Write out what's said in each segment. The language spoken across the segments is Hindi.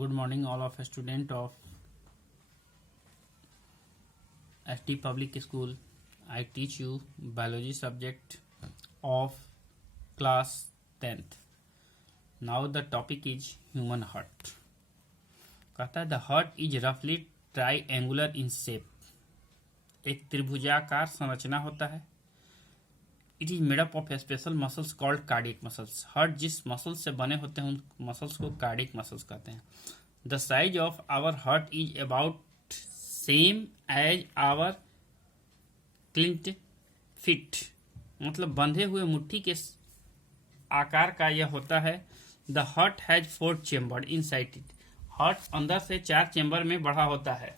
Good morning, all of student of ST Public School. I teach you biology subject of class 10th. Now the topic is human heart. कहता है the heart is roughly triangular in shape. एक त्रिभुजाकार संरचना होता है. It is made up of special muscles called cardiac muscles. Heart जिस मसल से बने होते हैं उन मसल्स को कार्डियक मसल्स कहते हैं. The size of our heart is about same as our clenched fist. मतलब बंधे हुए मुट्ठी के आकार का यह होता है. The heart has 4 chamber in side it. Heart अंदर से 4 चेम्बर में बढ़ा होता है,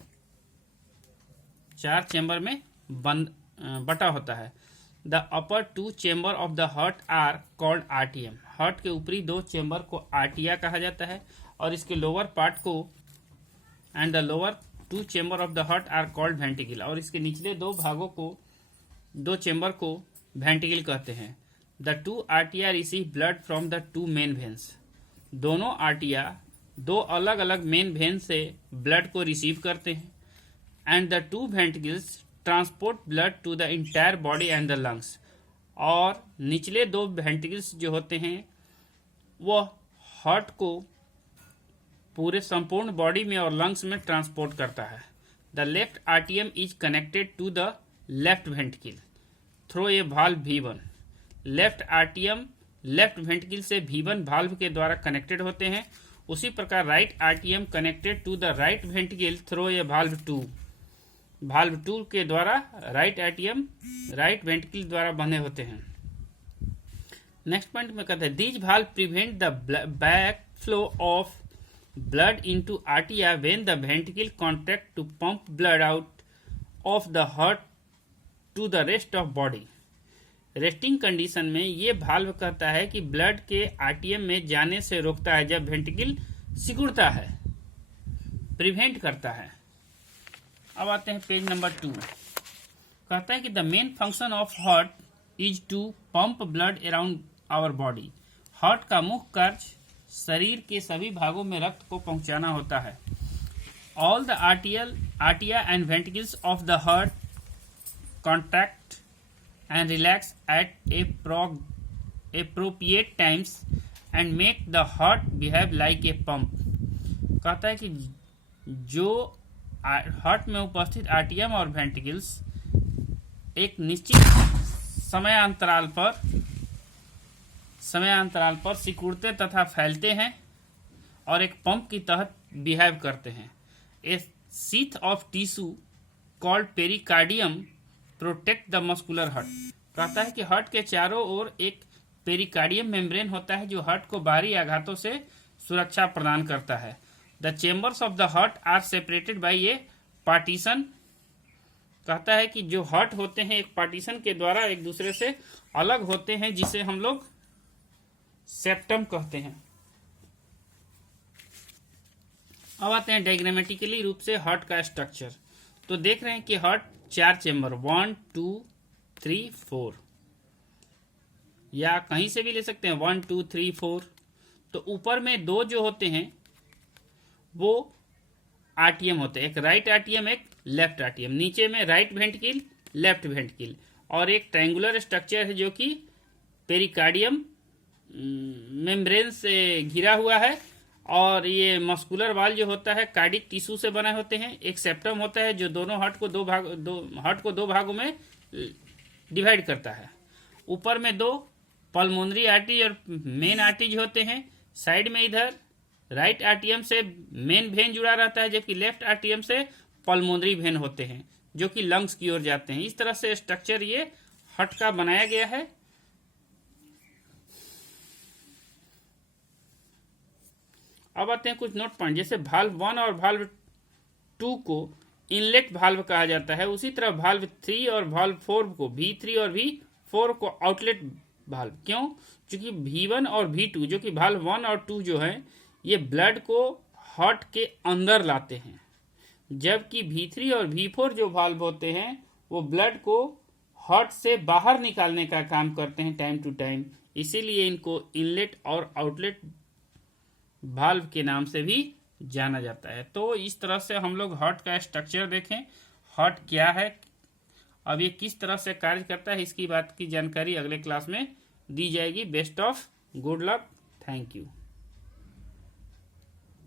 4 चेम्बर में बटा होता है. The upper 2 chamber of the heart are called आर्टियम. हार्ट के ऊपरी 2 चेम्बर को आर्टिया कहा जाता है और इसके लोअर पार्ट को and the lower 2 chamber of the heart are called ventricle. और इसके निचले 2 भागों को 2 चेम्बर को वेंटिकल कहते हैं. द 2 आर्टिया receive blood from the 2 main veins. दोनों आर्टिया 2 अलग अलग मेन वेन से ब्लड को रिसीव करते हैं. And the 2 ventricles transport blood to the entire body and the lungs. और निचले 2 वेंटिकल्स जो होते हैं वह हार्ट को पूरे संपूर्ण बॉडी में और लंग्स में ट्रांसपोर्ट करता है. द लेफ्ट आर्टियम is connected to the left ventricle through a valve V1. Left आर्टियम लेफ्ट वेंटिकल से V1 वाल्व के द्वारा कनेक्टेड होते हैं. उसी प्रकार राइट आर्टियम connected to the right ventricle through a valve 2. Valve 2 के द्वारा राइट आर्टियम राइट वेंटिकल द्वारा बंधे होते हैं. नेक्स्ट पॉइंट में कहते हैं these valve prevent the back flow of blood into आर्टिया when the ventricle contract to pump blood out of the heart to the rest of body. Resting condition में ये वाल्व कहता है कि ब्लड के आर्टियम में जाने से रोकता है जब वेंटिकल सिकुड़ता है, प्रिवेंट करता है. अब आते हैं पेज नंबर 2. कहता है कि the main function of heart is to pump blood around our body. Heart का मुख्य कार्य शरीर के सभी भागों में रक्त को पहुंचाना होता है. ऑल द आर्टिया and ventricles of the heart contract and relax at appropriate times and make the heart behave like a pump. कहता है कि जो हार्ट में उपस्थित आर्टियम और वेंटिकल्स एक निश्चित समयांतराल पर सिकुड़ते तथा फैलते हैं और एक पंप की तहत बिहेव करते हैं. A sheath of tissue called pericardium protect the muscular heart. कहता है कि हार्ट के चारों ओर एक पेरिकार्डियम मेम्ब्रेन होता है जो हार्ट को बाहरी आघातों से सुरक्षा प्रदान करता है. The chambers of the heart are separated by a partition. कहता है कि जो हार्ट होते हैं एक पार्टीशन के द्वारा एक दूसरे से अलग होते हैं जिसे हम लोग सेप्टम कहते हैं. अब आते हैं डायग्रामेटिकली रूप से हार्ट का स्ट्रक्चर. तो देख रहे हैं कि हार्ट 4 चेम्बर 1 2 3 4 या कहीं से भी ले सकते हैं 1 2 3 4. तो ऊपर में 2 जो होते हैं वो आर्टियम होते हैं, एक राइट आर्टियम एक लेफ्ट आर्टियम. नीचे में राइट वेंटिकल लेफ्ट वेंटिकल और एक ट्रायंगुलर स्ट्रक्चर है जो कि पेरिकार्डियम मेम्ब्रेन से घिरा हुआ है. और ये मस्कुलर वाल जो होता है कार्डिक टिश्यू से बने होते हैं. एक सेप्टम होता है जो दोनों हार्ट को दो भागों में डिवाइड करता है. ऊपर में 2 पल्मोनरी आर्टरी और मेन आर्टरीज होते हैं. साइड में इधर राइट आर्टियम से मेन वेन जुड़ा रहता है जबकि लेफ्ट आर्टियम से पल्मोनरी वेन होते हैं जो कि लंग्स की ओर जाते हैं. इस तरह से स्ट्रक्चर ये हार्ट का बनाया गया है. अब आते हैं कुछ नोट पॉइंट. जैसे वाल्व 1 और वाल्व 2 को इनलेट वाल्व कहा जाता है, उसी तरह वाल्व 3 और वाल्व 4 को V3 और V4 को आउटलेट वाल्व. क्यों? क्योंकि V1 और V2 जो कि वाल्व 1 और 2 जो है ये ब्लड को हार्ट के अंदर लाते हैं, जबकि V3 और V4 जो वाल्व होते हैं वो ब्लड को हार्ट से बाहर निकालने का काम करते हैं टाइम टू टाइम. इसीलिए इनको इनलेट और आउटलेट वाल्व के नाम से भी जाना जाता है। तो इस तरह से हम लोग हार्ट का स्ट्रक्चर देखें, हार्ट क्या है, अब ये किस तरह से कार्य करता है, इसकी बात की जानकारी अगले क्लास में दी जाएगी। Best of good luck, thank you.